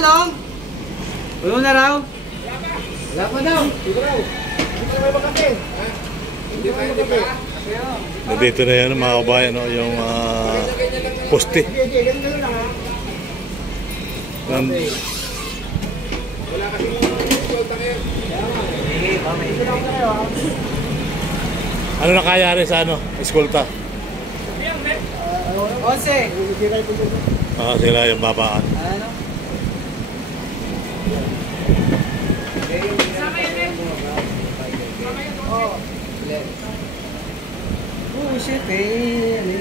Nong? Puno na raw? Wala pa daw. Hindi raw. Hindi pa may magkape. Hindi pa may magkape. Nandito na yan mga kabayan, no? Yung poste. Wala kasi eskolta ngayon. Ano nakayari sa ano? Eskolta? 11. Sila yung babaan. Ano? Oh, shit eh.